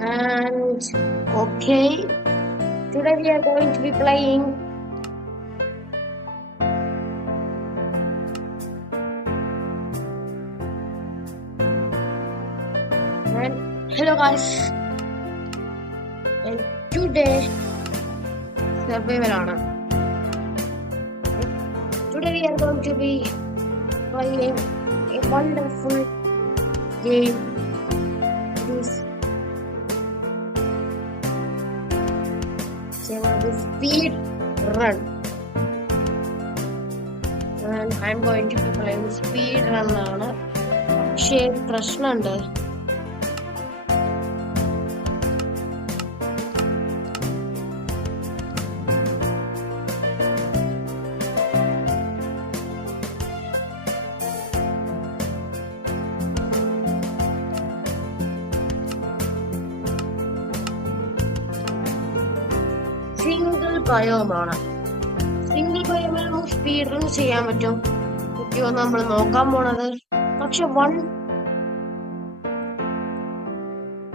And okay, today we are going to be playing and hello guys, and today survival ആണ്. Today we are going to be playing a wonderful game. This speed run, and I'm going to be playing speed run ആണ്. പക്ഷേ പ്രശ്നമുണ്ട്. Single ബയോമാണ്. Single ബയോമിൽ നമുക്ക് speed run ചെയ്യാൻ പറ്റുമോ നമ്മൾ നോക്കാൻ പോണത്. പക്ഷെ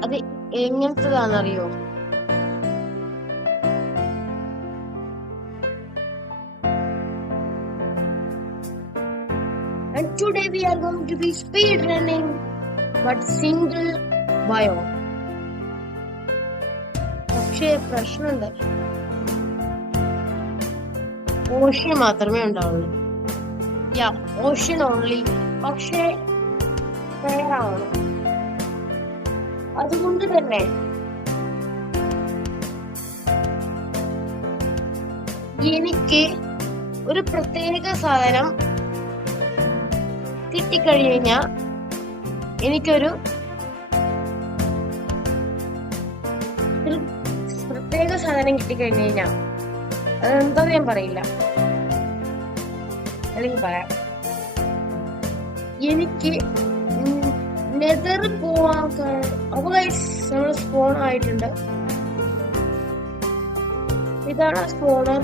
അത് എങ്ങനത്തതാണെന്നറിയോ? And today we are going to be speed running but single bio. പക്ഷേ പ്രശ്നമുണ്ട്, ഓഷ്യൻ മാത്രമേ ഉണ്ടാവുള്ളൂ. Ocean only. പക്ഷേ ഫെയറാണ്. അതുകൊണ്ട് തന്നെ എനിക്ക് ഒരു പ്രത്യേക സാധനം കിട്ടിക്കഴിഞ്ഞാൽ എനിക്കൊരു പ്രത്യേക സാധനം കിട്ടിക്കഴിഞ്ഞാൽ അതെന്താ ഞാൻ പറയില്ല, അല്ലെങ്കിൽ പറയാം. എനിക്ക് നെതർ പോവാൻ അപ്പൊ നമ്മൾ സ്പോൺ ആയിട്ടുണ്ട്. ഇതാണ് സ്പോണ്.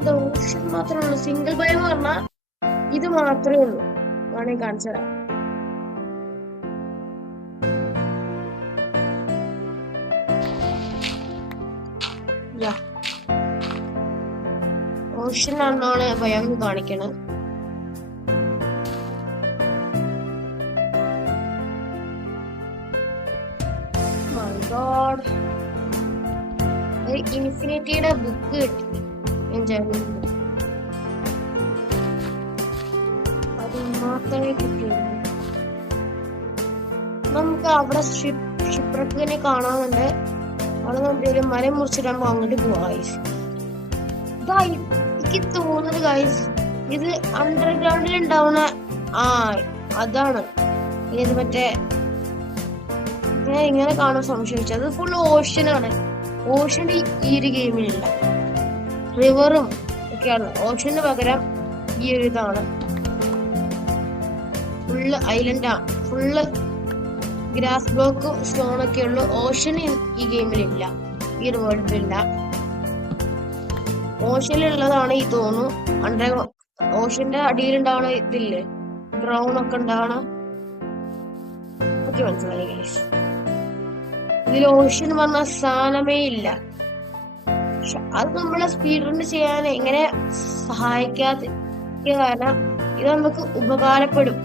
ഇത് ഓപ്ഷൻ മാത്രമേ ഉള്ളൂ. സിംഗിൾ ബയോ എന്ന് പറഞ്ഞാൽ ഇത് മാത്രമേ ഉള്ളൂ. വേണമെങ്കിൽ കാണിച്ചു തരാം. ഓപ്ഷൻ ആണെന്നാണ് ഭയം കാണിക്കണത്. ഇൻഫിനിറ്റിയുടെ ബുക്ക് കിട്ടി. അത് മാത്രമേ കിട്ടിയുള്ളൂ. നമുക്ക് അവിടെ ഷിപ്രക്കിനെ കാണാനുണ്ട്. അവിടെ നമുക്ക് ഒരു മരം മുറിച്ചിടാൻ അങ്ങോട്ട് പോവാം. എനിക്ക് തോന്നുന്നത് ഗൈസ് ഇത് അണ്ടർഗ്രൗണ്ടിൽ ഉണ്ടാവുന്ന അതാണ്. ഇത് മറ്റേ ഇങ്ങനെ കാണാൻ സംശയിച്ചത്. അത് ഫുൾ ഓഷ്യനാണ്. ഓഷ്യൻ ഈ ഒരു ഗെയിമിലില്ല. റിവറും ഒക്കെയാണ്. ഓഷ്യന് പകരം ഈ ഒരു ഇതാണ്. ഫുള്ള് ഐലൻഡാണ്. ഫുള്ള് ഗ്രാസ് ബ്ലോക്കും സ്റ്റോണൊക്കെ ഉള്ളു. ഓഷ്യൻ ഈ ഗെയിമിലില്ല, ഈ ഒരു വേൾഡിലില്ല. ഓഷ്യനിലുള്ളതാണ് ഈ തോന്നുന്നു. ഓഷ്യന്റെ അടിയിലുണ്ടാവണ ഇതില്ലേ, ബ്രൗൺ ഒക്കെ ഉണ്ടാവണ ഒക്കെ മനസ്സിലായി ഗൈസ്. ഇതിൽ ഓഷ്യൻ പറഞ്ഞ സാധനമേ ഇല്ല. പക്ഷെ അത് നമ്മളെ സ്പീഡ് റൺ ചെയ്യാൻ എങ്ങനെ സഹായിക്കാതെ, കാരണം ഇത് നമുക്ക് ഉപകാരപ്പെടും.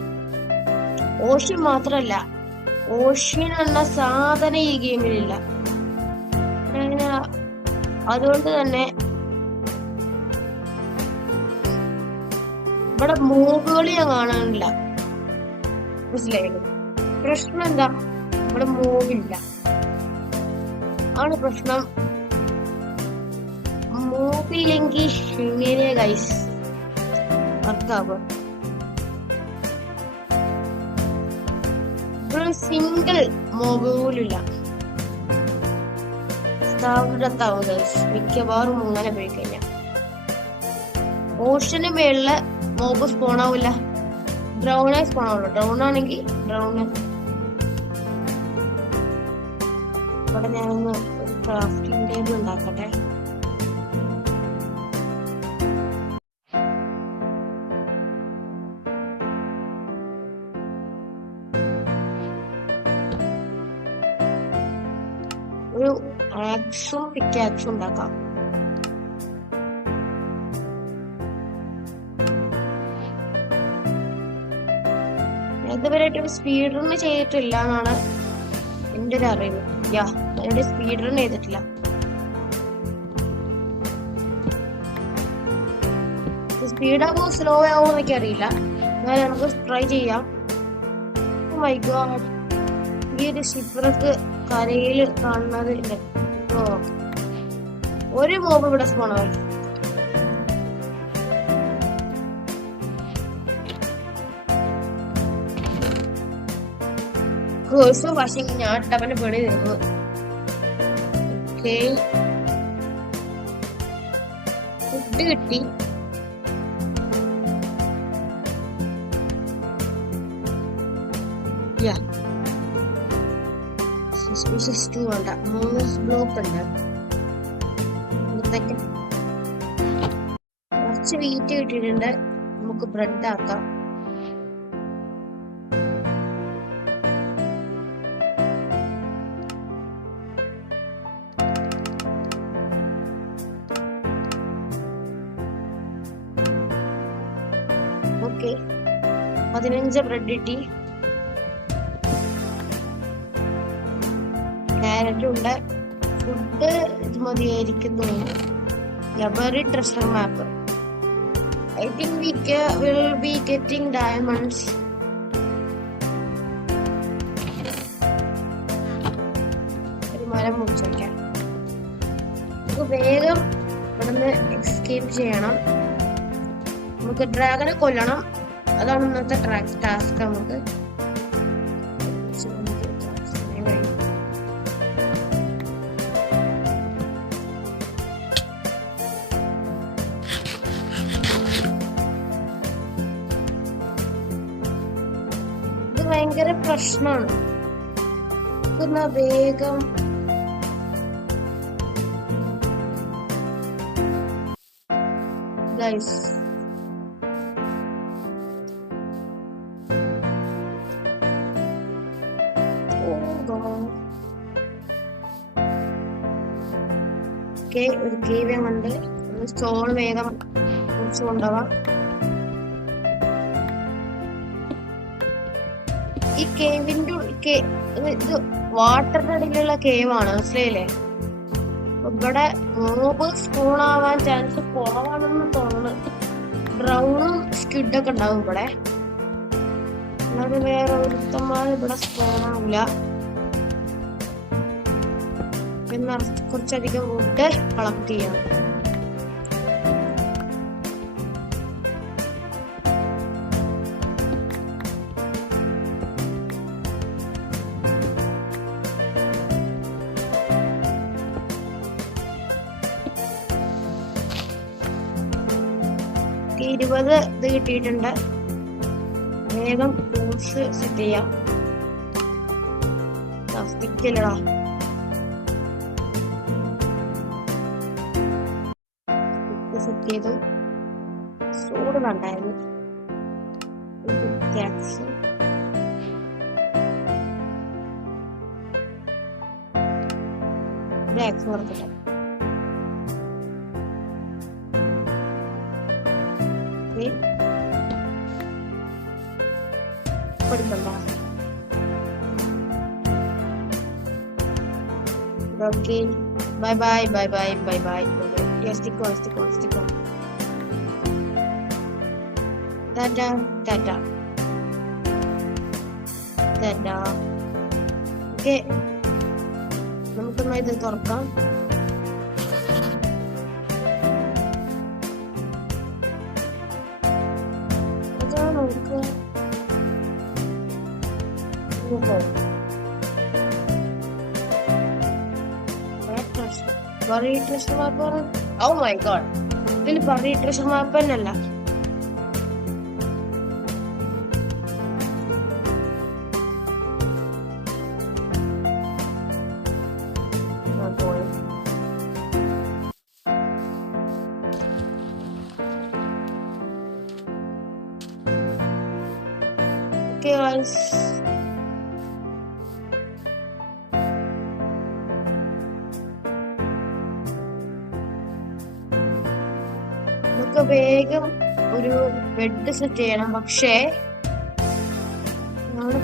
ഓഷ്യൻ മാത്രല്ല, ഓഷ്യൻ എന്ന സാധനം ഈ ഗെയിമിലില്ല. അതുകൊണ്ട് തന്നെ ഇവിടെ മൂവുകൾ ഞാൻ കാണാനില്ല. മനസ്സിലായത്? പ്രശ്നം എന്താ? ഇവിടെ മൂവില്ല ആണ് പ്രശ്നം. മൂവില്ലെങ്കിൽ എങ്ങനെയാ ഗൈസ് വർക്കാവുക? ഇവിടെ സിംഗിൾ മൂവ് പോലില്ല. മിക്കവാറും അങ്ങനെ പോയി കഴിഞ്ഞാൽ ഓഷ്യന് മേളില് മോബ് സ്പോൺ ആവില്ല. ഡ്രൗണേ സ്പോൺ ആവുള്ളൂ. ഡ്രൗൺ ആണെങ്കിൽ ഡ്രൗണ്. ഇവിടെ ഞാനൊന്ന് ഒരു ക്രാഫ്റ്റിംഗ് ടേബിൾ ഉണ്ടാക്കട്ടെ. ഒരു ആക്സും പിക്കാക്സും ഉണ്ടാക്കാം. ഇതുവരെയായിട്ട് ഒരു സ്പീഡ് റൺ ചെയ്തിട്ടില്ല എന്നാണ് എൻ്റെ ഒരു അറിവ്. ഞാനൊരു സ്പീഡ് റൺ ചെയ്തിട്ടില്ല. സ്പീഡാവോ സ്ലോ ആവോ എന്നൊക്കെ അറിയില്ല. എന്നാൽ നമുക്ക് ട്രൈ ചെയ്യാം. മൈ ഗോഡ്, ഈ ഒരു ഷിപ്രക്ക് കരയിൽ കാണുന്നത് ഒരു മോബ് ഇവിടെ സ്പോണായി. പക്ഷെ ഞാൻ ടവന് പെടി നിന്നു. ഫുഡ് കിട്ടി. വേണ്ട, മോസ് ബ്ലോക്ക് ഉണ്ട്. കുറച്ച് വീറ്റ് കിട്ടിയിട്ടുണ്ട്. നമുക്ക് ബ്രെഡ് ആക്കാം. ഓക്കെ, 15 ബ്രെഡ് കിട്ടി. ക്യാരറ്റും ഉണ്ട്. ഫുഡ് ഇത് മതിയായിരിക്കും തോന്നുന്നു. Bury treasure map. I think we will be getting diamonds. ഒരു മരം മുറിച്ചേക്കാം. നമുക്ക് വേഗം ഇവിടുന്ന് എസ്കേപ്പ് ചെയ്യണം. നമുക്ക് ഡ്രാഗനെ കൊല്ലണം. അതാണ് ഇന്നത്തെ ടാസ്ക്. നമുക്ക് ഭയങ്കര പ്രശ്നമാണ്. വേഗം ഗൈസ്, ഒരു കേവ് കൊണ്ട് സ്റ്റോൺ വേഗം കുറിച്ച് കൊണ്ടുപോവാം. ഈ കേവിന്റെ ഇത് വാട്ടറിന്റെ അടിയിലുള്ള കേവാണ്, മനസ്സിലായില്ലേ? ഇവിടെ മോബ് സ്പൂൺ ആവാൻ ചാൻസ് കുറവാണെന്ന് തോന്നുന്നു. ബ്രൗണും സ്കിഡൊക്കെ ഉണ്ടാവും ഇവിടെ. അല്ലാതെ വേറെ ഒരുത്തന്മാർ ഇവിടെ സ്പൂൺ ആവില്ല. പിന്നെ കുറച്ചധികം വുഡ് കളക്ട് ചെയ്യണം. നമുക്ക് 20 ഇത് കിട്ടിയിട്ടുണ്ട്. വേഗം ടൂൾസ് സെറ്റ് ചെയ്യാം. സ്റ്റിക്കല്ലടാ, സെറ്റ് ചെയ്തു. സോഡ് കണ്ടായിരുന്നു. കൊടുത്തിട്ട് കൊടുക്കണ്ട. Okay, bye bye, bye bye, bye bye. Yes, stick on, stick on, stick on. Tada, tada, tada. Okay, നമുക്കൊന്ന് ഇത് തുറക്കാം. അതാണ് നമുക്ക് buried treasure map. Oh my god, ഇതിൽ buried treasure map തന്നെയല്ല. Okay guys, വേഗം ഒരു ബെഡ് സെറ്റ് ചെയ്യണം. പക്ഷേ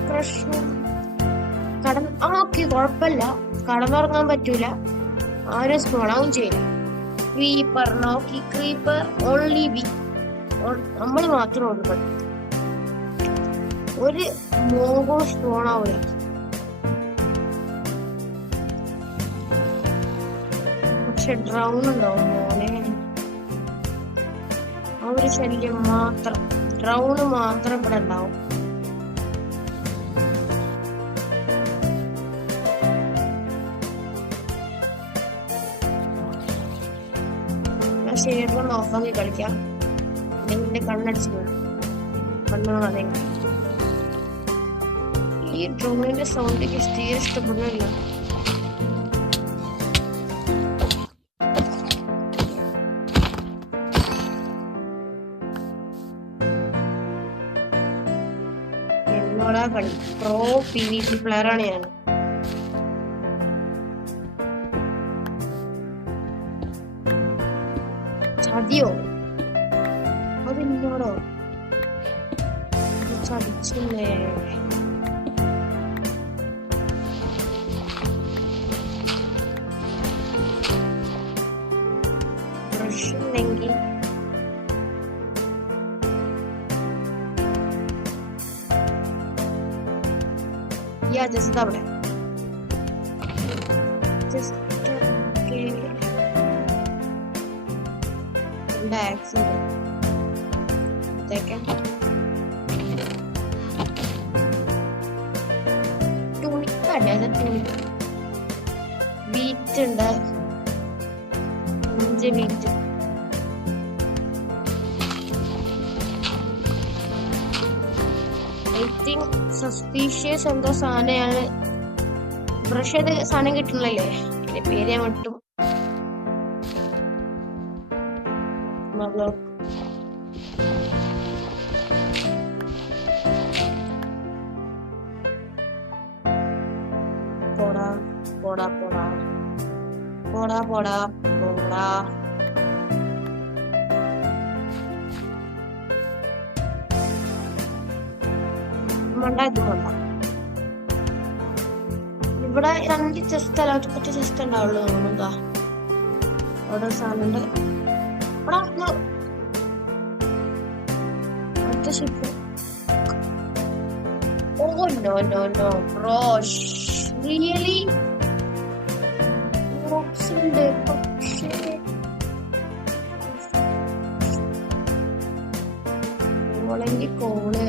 പ്രശ്നം ഓക്കെ കുഴപ്പമില്ല, കടന്നുറങ്ങാൻ പറ്റൂല, ആരും സ്പോണാവും ചെയ്യില്ല. ക്രീപ്പർ നോക്കി, ക്രീപ്പർ ഓൺലി വി, നമ്മൾ മാത്രം ഉള്ളു. ഒരു മോഗോ സ്പോണാവൂല. പക്ഷെ ഡ്രൗൺ ഉണ്ടാവും മോനെ, ആ ഒരു ശല്യം മാത്രം, ഡ്രൗണ് മാത്രം ഇവിടെ ഉണ്ടാവും. ശരീരം ഓഫാക്കി കളിക്കാം, എന്റെ കണ്ണടിച്ചു കണ്ണുകളെ. ഈ ഡ്രോണിന്റെ സൗണ്ട് എനിക്ക് തീരെ ഇഷ്ടപ്പെടുന്നില്ല. എന്നോടാ കളി, പ്രോ PvP പ്ലെയർ ആണ് ഞാൻ. ചതിയോ അതെന്നോടോ ചതിച്ചല്ലേ? ബ്രഷ് ഉണ്ടെങ്കിൽ ജസ്റ്റ് അവിടെ ജസ്റ്റ് ബീറ്റ് ഉണ്ട്, 5 ബീറ്റ്. ഐ തിങ്ക് സസ്പീഷ്യസ് എന്തോ സാധനമാണ്. ബ്രഷ് ചെയ്ത് സാധനം കിട്ടണല്ലേ, എന്റെ പേര് ഞാൻ വിട്ടും. പോടാ പോടാ പോടാ പോടാ പോടാ പോടാ. ഇവിടെ 2 ചെസ്റ്റ് അല്ല, ഒറ്റ ചെസ്റ്റ് ഉണ്ടാവുള്ളൂ. തോന്നുന്നുണ്ടാ അവിടെ സാധനം ഒറ്റ ship. Oh no no no bro, really ഉണ്ട്. പക്ഷേ കോളെങ്കിൽ കോള്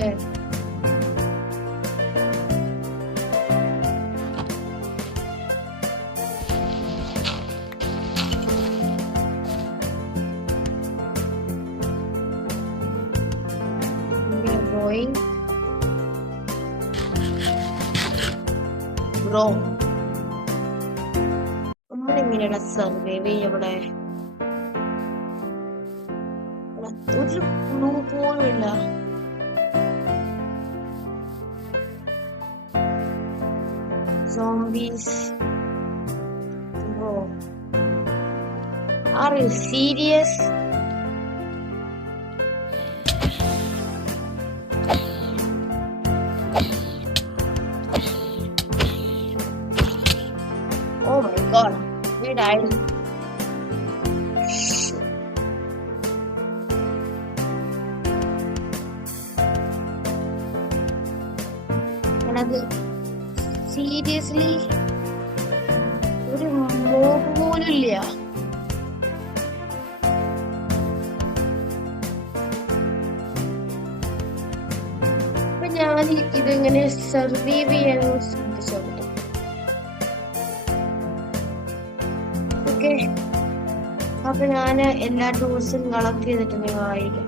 ബ്രോ. നമ്മളെങ്ങനെയാണ് സർവൈവ് ചെയ്യവിടെ? ഒരു ക്ലൂ പോലും ഇല്ല. Zombies. Bro, are you serious? Oh my god, we died. അത് സീരിയസ്ലി ഒരു മോക്ക് പോലും ഇല്ല. അപ്പൊ ഞാൻ ഇതെങ്ങനെ സർവൈവ് ചെയ്യാൻ ശ്രദ്ധിച്ചോ. ഓക്കെ, അപ്പൊ ഞാൻ എല്ലാ ടൂൾസും കളക്ട് ചെയ്തിട്ട് വായിക്കാം.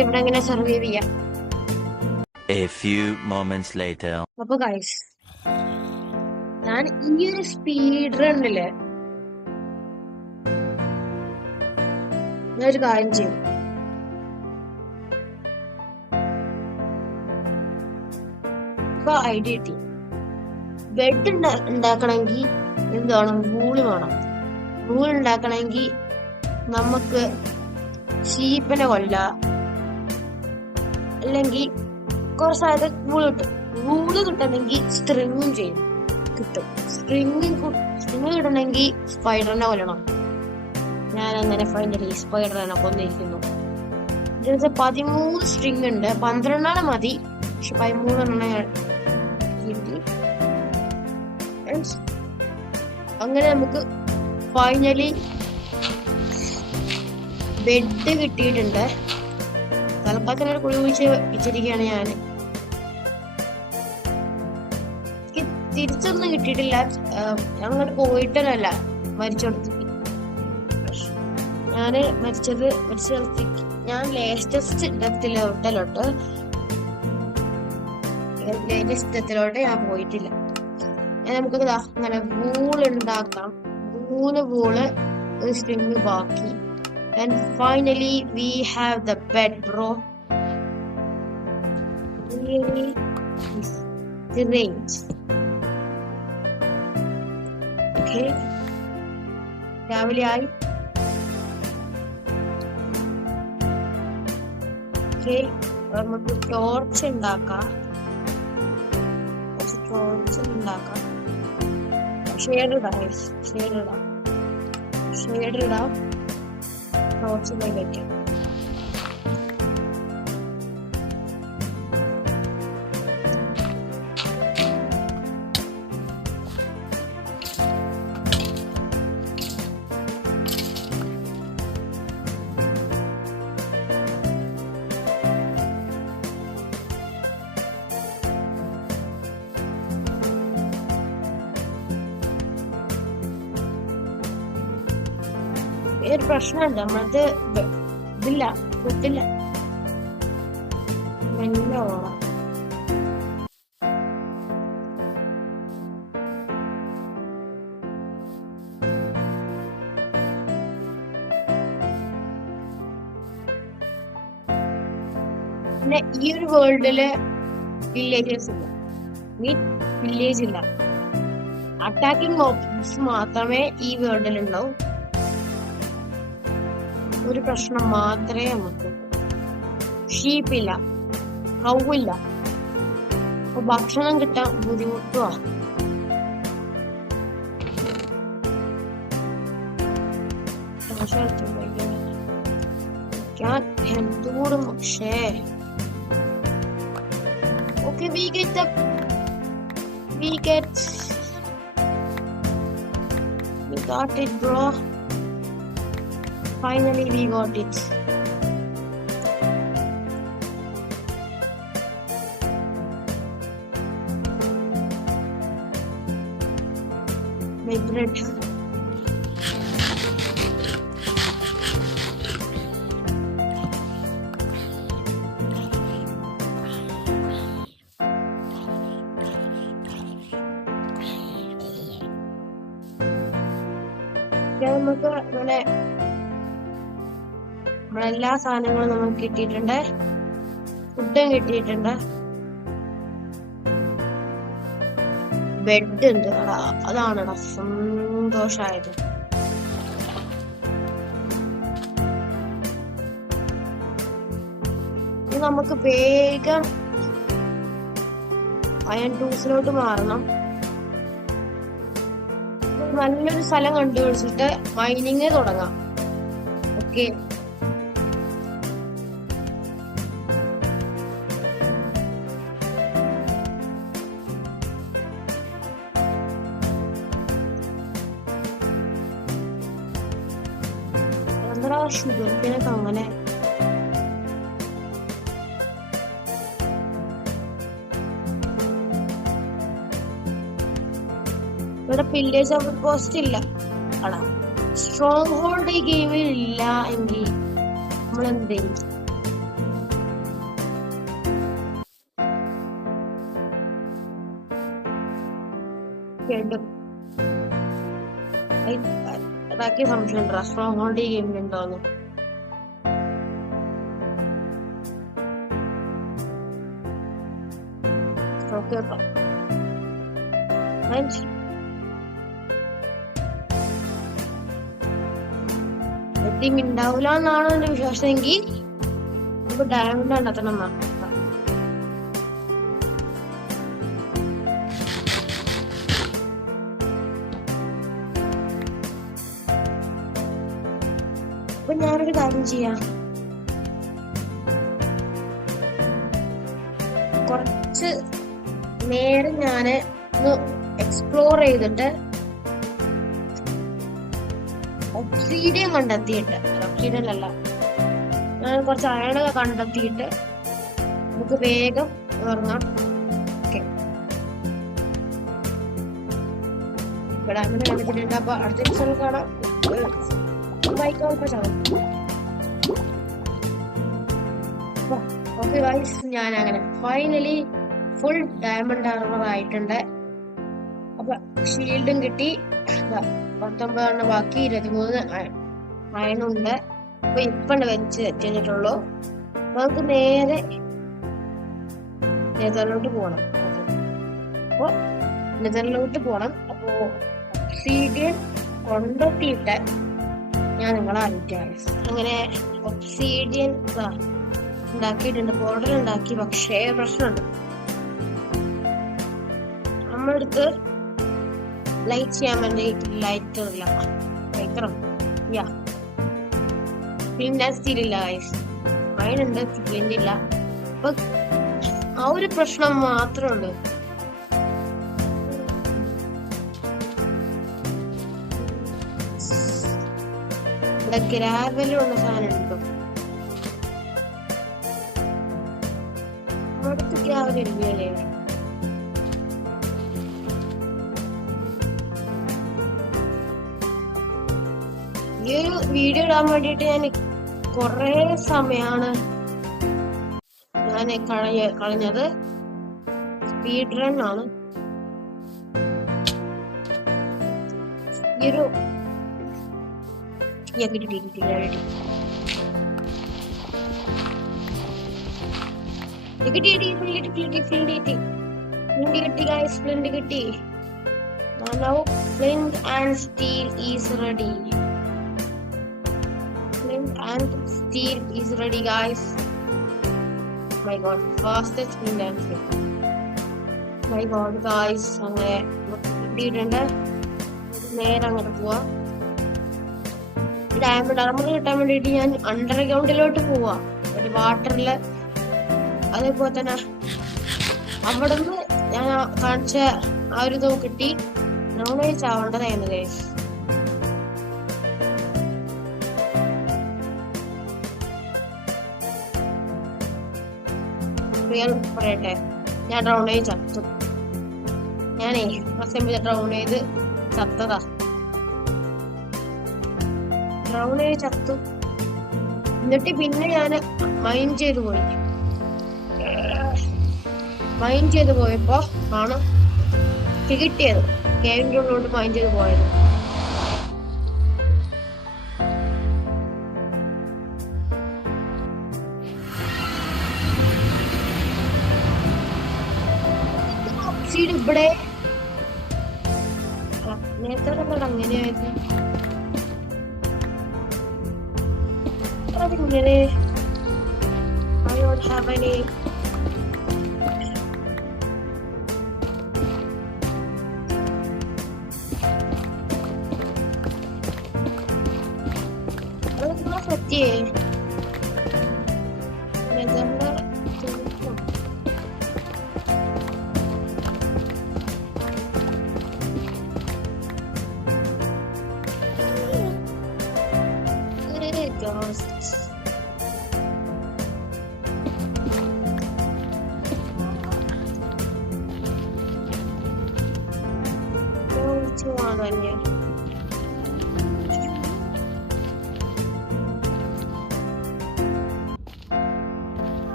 ഇവിടെ എങ്ങനെ സർവൈവ് ചെയ്യാം. A few moments later. അപ്പൊ ഗൈസ്, ഞാൻ ഈ ഒരു സ്പീഡ് റണ്ണില് ഞാനൊരു കാര്യം ചെയ്യും. ഇപ്പൊ ഐഡിയ കിട്ടി. ബെഡ് ഉണ്ടാക്കണമെങ്കിൽ എന്ത് വേണം? വൂള് വേണം. വൂൾ ഉണ്ടാക്കണമെങ്കിൽ നമുക്ക് ഷീപ്പിനെ കൊല്ലാം, അല്ലെങ്കിൽ കുറച്ചായത് വൂള് കിട്ടണമെങ്കിൽ സ്ട്രിങ്ങും കിട്ടും. സ്ട്രിങ് കിട്ടണമെങ്കിൽ സ്പൈഡറിനെ കൊല്ലണം. ഞാൻ അങ്ങനെ ഫൈനലി സ്പൈഡറിനെ കൊന്നിരിക്കുന്നു. 13 സ്ട്രിങ് ഉണ്ട്. 12 മതി, പക്ഷെ 13 കിട്ടി. അങ്ങനെ നമുക്ക് ഫൈനലി ബെഡ് കിട്ടിയിട്ടുണ്ട്. തലപ്പാത്തിനൊരു കുഴി കുഴിച്ച് വെച്ചിരിക്കുകയാണ് ഞാൻ. തിരിച്ചൊന്നും കിട്ടിയിട്ടില്ല. അങ്ങോട്ട് പോയിട്ടല്ല മരിച്ചോടത്തേക്ക്. ഞാന് മരിച്ച സ്ഥലത്തേക്ക് ഞാൻ ലേറ്റസ്റ്റ് ഞാൻ പോയിട്ടില്ല. നമുക്ക് അങ്ങനെ വൂൾ ഉണ്ടാക്കാം. 3 വൂള്, ഒരു സ്ട്രിങ് ബാക്കി. And finally we have the bed, bro. Really great. Okay. രാവിലെ ആയി. Okay. നമുക്ക് ടോർച്ച് ഉണ്ടാക്കാം. ഷെയ്ഡ് ഇടാം. ടോർച്ച് പോയി വയ്ക്കാം. ഒരു പ്രശ്നമുണ്ട്, നമ്മളത് ഇതില്ല, കിട്ടില്ല. മെല്ലെ ഓടാം. പിന്നെ ഈ ഒരു വേൾഡില് വില്ലേജസ് ഇല്ല, വില്ലേജ് ഇല്ല. അറ്റാക്കിംഗ് ഓപ്ഷൻസ് മാത്രമേ ഈ വേൾഡിൽ ഉണ്ടാവും. ഒരു പ്രശ്നം മാത്രമേ നമുക്ക്, ഷീപ്പില്ല, കൗവില്ല. അപ്പൊ ഭക്ഷണം കിട്ടാൻ ബുദ്ധിമുട്ടുവാ. എന്തോടും പക്ഷേ okay, we got it, bro. Finally we got it. My bread. നമുക്ക് അങ്ങനെ നമ്മളെല്ലാ സാധനങ്ങളും നമുക്ക് കിട്ടിയിട്ടുണ്ട്. ഫുഡും കിട്ടിയിട്ടുണ്ട്. ബെഡ് ഉണ്ട്. അതാണടാ സന്തോഷായത്. ഇനി നമുക്ക് വേഗം അയൺ ടൂൾസിലോട്ട് മാറണം. നല്ലൊരു സ്ഥലം കണ്ടുപിടിച്ചിട്ട് മൈനിങ് തുടങ്ങാം. ഓക്കെ, എന്താ ഷുഗർക്കിനൊക്കെ അങ്ങനെ ഇവിടെ പില്ലേജ് ഔട്ട് പോസ്റ്റ് ഇല്ല. അടാ, സ്ട്രോങ് ഹോൾഡ് ഈ ഗെയിമിൽ ഇല്ല എങ്കിൽ നമ്മൾ എന്ത് ചെയ്യും? അതാക്കിയ സംശയം ഉണ്ടോ സ്ട്രോങ് ഹോൾഡ് ഈ ഗെയിമിൽ ഉണ്ടോന്ന്? ഓക്കെ കേട്ടോ, ഇതിങ് ഉണ്ടാവില്ല എന്നാണ് എന്റെ വിശ്വാസം. എങ്കിൽ നമുക്ക് ഡയമണ്ട് കണ്ടെത്തണം. അപ്പൊ ഞാനൊരു കാര്യം ചെയ്യാം, കുറച്ച് നേരം ഞാന് ഒന്ന് എക്സ്പ്ലോർ ചെയ്തിട്ട് ഒബ്സീഡിയൻ കണ്ടെത്തിയിട്ട്, ഒബ്സീഡിയൻ അല്ല, ഞാൻ കുറച്ച് അയണൊക്കെ കണ്ടെത്തിയിട്ട് നമുക്ക് വേഗം ഇറങ്ങാം. ഓക്കെ, ഇവിടെ അങ്ങനെ കണ്ടിട്ടുണ്ട്. അപ്പൊ അടുത്ത ദിവസം കാണാം. ഓക്കെ ഗൈസ്, ഞാൻ അങ്ങനെ ഫൈനലി ഫുൾ ഡയമണ്ട് ആർമർ ആയിട്ടുണ്ട്. അപ്പൊ ഷീൽഡും കിട്ടി. 19 ബാക്കി 23 അയണുണ്ട്. അപ്പൊ ഇപ്പണ്ട് വെച്ച് കഴിഞ്ഞിട്ടുള്ളൂ. നമുക്ക് നേരെ നെതറിലോട്ട് പോകണം. അപ്പൊ നെതറിലോട്ട് പോകണം. അപ്പോ ഒബ്സീഡിയൻ കൊണ്ടെത്തിയിട്ട് ഞാൻ നിങ്ങളെ അറിയിക്കാം. അങ്ങനെ ഒബ്സീഡിയൻ ഉണ്ടാക്കിയിട്ടുണ്ട്, ബോർഡർ ഉണ്ടാക്കി. പക്ഷേ പ്രശ്നമുണ്ട്, നമ്മളടുത്ത് ലൈറ്റ് ചെയ്യാൻ വേണ്ടി ലൈറ്റർ ഇല്ല. ലൈറ്ററും പിന്നെ സ്റ്റീലില്ല ഗൈസ്. അതിനുണ്ട്, സ്റ്റീലിന്റെ ഇല്ല. അപ്പൊ ആ ഒരു പ്രശ്നം മാത്രമേ ഉള്ളൂ. ഇവിടെ ഗ്രാവലുള്ള സാധനം ഉണ്ടോ? അടുത്ത് ഗ്രാവൽ ഇല്ലേ? ഈ ഒരു വീഡിയോ ഇടാൻ വേണ്ടിട്ട് ഞാൻ കൊറേ സമയമാണ് ഞാൻ കളഞ്ഞത്. സ്പീഡ് റൺ ആണ് ഈ ഒരു കിട്ടി. Now flint and steel is ready. Flint and steel is ready, guys. My God, fastest flint and steel. My God, guys, അങ്ങനെ കിട്ടിയിട്ടുണ്ട്. നേരെ അങ്ങോട്ട് പോവാ. ഡയമണ്ട് ആർമർ കിട്ടാൻ വേണ്ടിട്ട് ഞാൻ അണ്ടർഗ്രൗണ്ടിലോട്ട് പോവാ, ഒരു വാട്ടറില്. അതേപോലെ തന്നെ അവിടെ നിന്ന് ഞാൻ കാണിച്ച ആ ഒരു ഇതും കിട്ടി. നോണേജ് ആവേണ്ടതായിരുന്നു ഗൈസ്. ഞാൻ പറയട്ടെ, ഞാൻ ഡ്രൗൺ ചെയ്ത് ചത്തു. ഞാനേ ഡ്രൗൺ ചെയ്ത് ചത്തതാ. ഡ്രൗൺ ചെയ്ത് ചത്തു. എന്നിട്ട് പിന്നെ ഞാൻ മൈൻഡ് ചെയ്ത് പോയി. മൈൻഡ് ചെയ്ത് പോയപ്പോ ആണ് കിട്ടിയത്. കേവിന്റെ ഉള്ളോട്ട് മൈൻഡ് ചെയ്ത് പോയത്. ഇവിടെ നേരത്തെ അങ്ങനെയായത്. അതിങ്ങനെ I don't have any. അതൊന്നും പറ്റിയേ ghosts.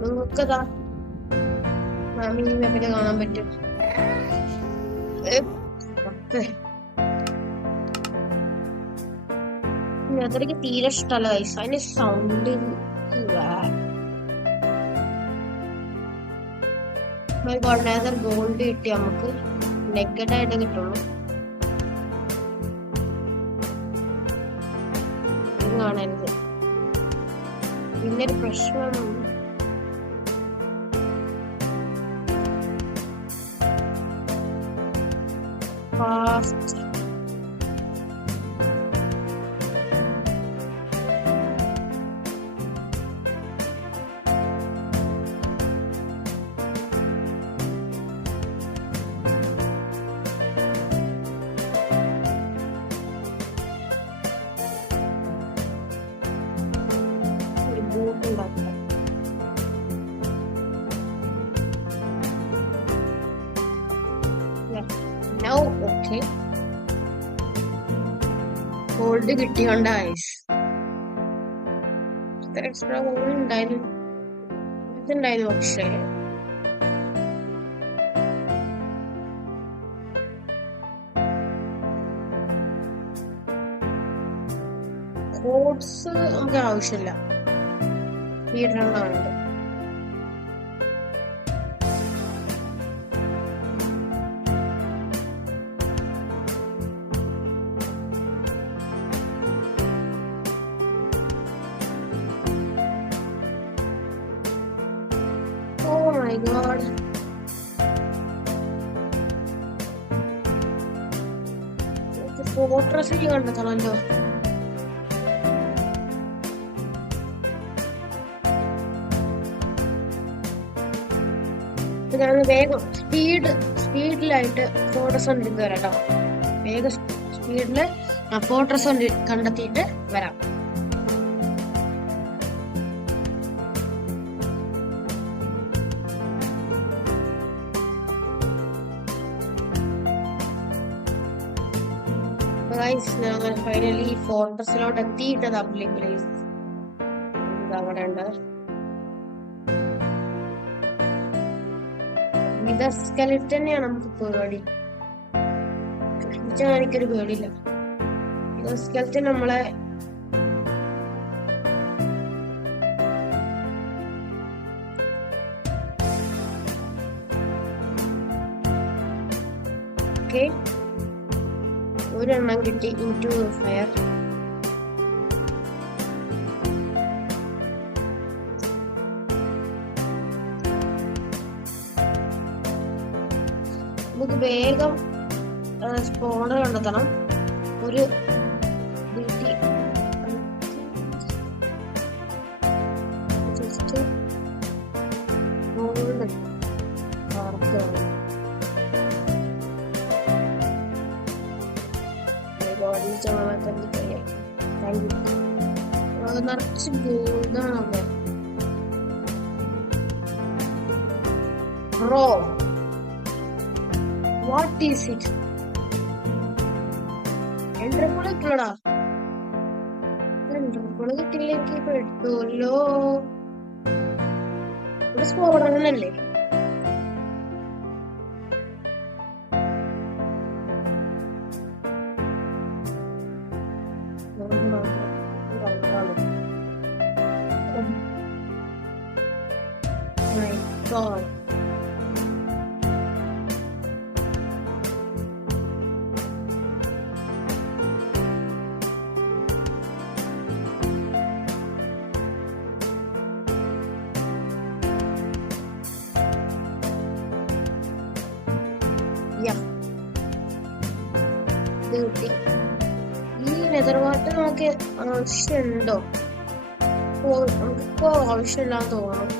നിങ്ങൾക്കതാ മാമിനി മാപ്പിനെ കാണാൻ പറ്റും. അതെനിക്ക് തീരെ ഇഷ്ടമല്ല ഗൈസ്, അതിന് സൗണ്ട്. ഗോൾഡ് കിട്ടി, നമുക്ക് നെഗഡ് ആയിട്ട് കിട്ടുള്ളൂ. കാണരുത്. പിന്നൊരു പ്രശ്നം ഫാസ്റ്റ് ഒരു ബോട്ട് ഉണ്ടാക്കാം. Now, okay. ഗോൾഡ് കിട്ടിയോണ്ട് ഐസ് എക്സ്ട്രാ ഗോൾഡ് ഉണ്ടായിരുന്നു, ഇതുണ്ടായിരുന്നു. പക്ഷേ കോഡ്സ് നമുക്ക് ആവശ്യമില്ല. വീടിനുണ്ട്. Oh my god. ഫോർട്രസ് കണ്ടെത്തണല്ലോ. ഞാൻ വേഗം സ്പീഡിലായിട്ട് ഫോർട്രസ് കണ്ടിട്ട് വരാം കേട്ടോ. വേഗം സ്പീഡില് ഫോർട്രസ് കണ്ടെത്തിയിട്ട് വരാം. ഞങ്ങൾ ഫൈനലി ഫോർട്രസിലോട്ട് എത്തിയിട്ടത്. പ്ലേസ് അവിടെ ഉണ്ട്. ഇത് സ്കെലറ്റ് തന്നെയാണ് നമുക്ക് പേടി. എനിക്കൊരു പേടിയില്ല. ഇത് സ്കെലറ്റ് നമ്മളെ ഓക്കെ ഒരെണ്ണം കിട്ടി. Into fire. നമുക്ക് വേഗം സ്പോണർ കണ്ടെത്തണം. ഒരു ജസ്റ്റ് ഗോൾഡ് നിറച്ച് ഗോൾഡാണ് അവിടെ. Bro what is it? എൻട്രപ്പോള് കിട്ടണോടാ. എൻട്രപ്പോള് കിട്ടിയില്ലെങ്കിൽ പെട്ടുമല്ലോ. ഇവിടെ സ്ഫോടനല്ലേ? My God. Yeah. ഈ ലെതർ വാട്ടർ നമുക്ക് ആവശ്യമുണ്ടോ? നമുക്കിപ്പോ ആവശ്യമില്ലാന്ന് തോന്നുന്നു.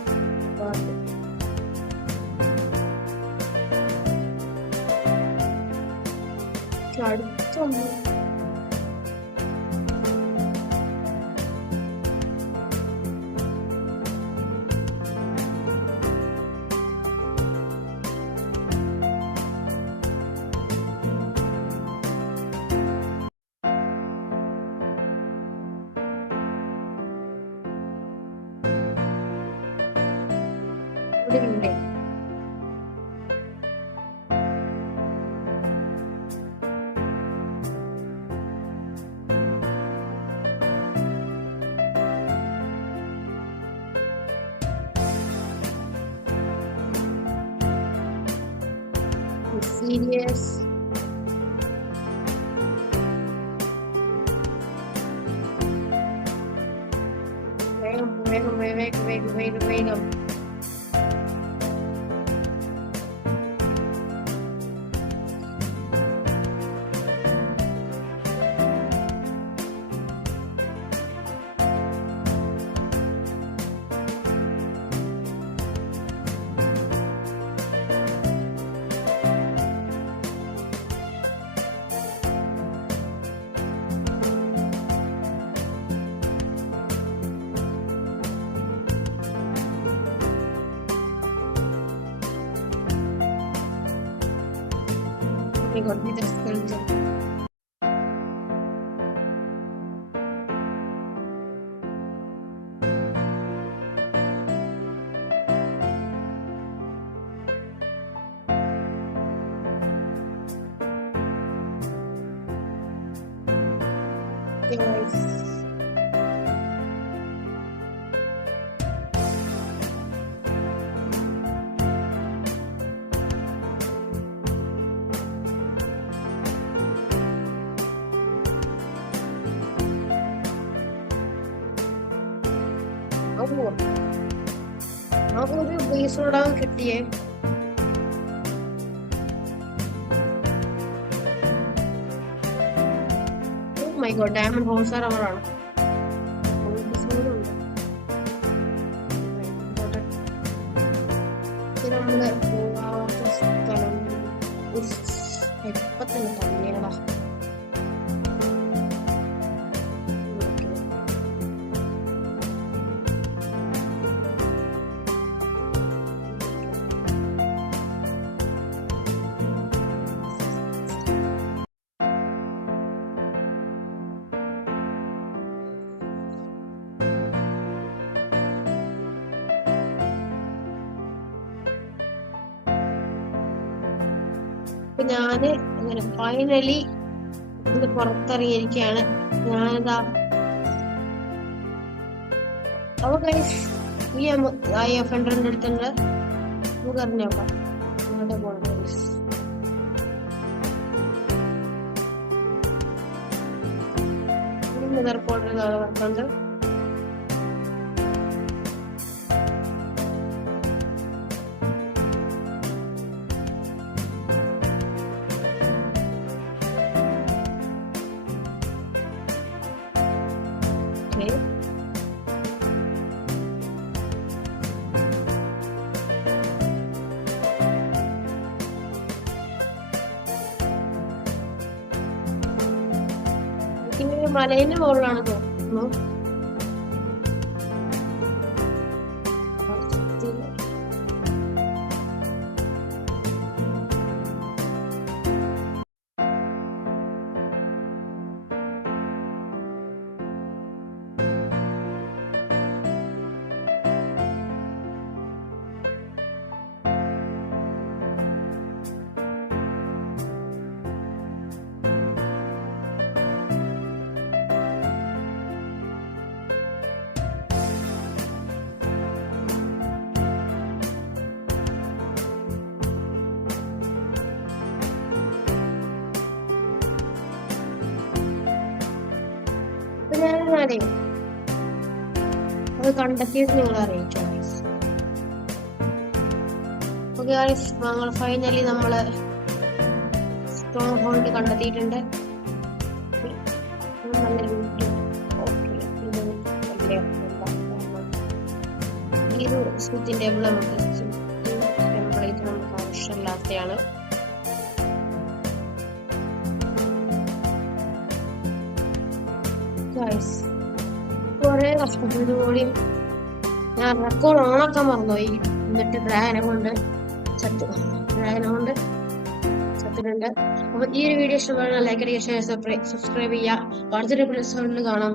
അടുത്തൊന്നും ഇവിടെ ഇല്ലേ? Serious. വേഗം വേഗം വേഗം വേഗം വേഗം വേഗം. This is skeleton. Okay, guys. ഒരു ബേസോടാൻ കിട്ടിയേ. മൈ ഗോഡ്, ഡയമണ്ട് ഹോൾസർ അവറാണ്. നമ്മള് പോകാത്ത സ്ഥലം ഇപ്പൊ തന്നെ തന്നെയാടാ. ഞാന് അങ്ങനെ ഫൈനലി ഇത് പുറത്തിറങ്ങിയിരിക്കുകയാണ്. ഞാനിതാ ഈ ഫ്രണ്ടിന്റെ അടുത്തുണ്ട്. നമുക്ക് അറിഞ്ഞോക്കാം അങ്ങോട്ട് പോകണം. വർക്കുണ്ട്. മലേന്റെ മുകളിലാണ് തോന്നുന്നു. ഞാനേ അത് കണ്ടെത്തിയത് നിങ്ങൾ അറിയിക്കാം. ഓക്കെ ഗൈസ്, ഞങ്ങൾ ഫൈനലി നമ്മള് സ്ട്രോങ് ഹോൾഡ് കണ്ടെത്തിയിട്ടുണ്ട്. ഈ ഒരു സ്വിച്ചിന്റെ ടേബിൾ നമുക്ക് ടെംപ്ലേറ്റ് നമുക്ക് ആവശ്യമില്ലാത്തതാണ്. കുറെ കഷ്ടപ്പെട്ടോടി ഞാൻ റെക്കോർഡ് ഓണാക്കാൻ മറന്നുപോയി. എന്നിട്ട് ഡ്രാഗനെ കൊണ്ട് ചത്തിട്ടുണ്ട്. അപ്പൊ ഈ ഒരു വീഡിയോ ഇഷ്ടപ്പെടുന്ന ലൈക്ക് അടിക്കുക, ഷെയർ, സബ്സ്ക്രൈബ് ചെയ്യുക. അടുത്തൊരു എപ്പിസോഡിൽ കാണാം.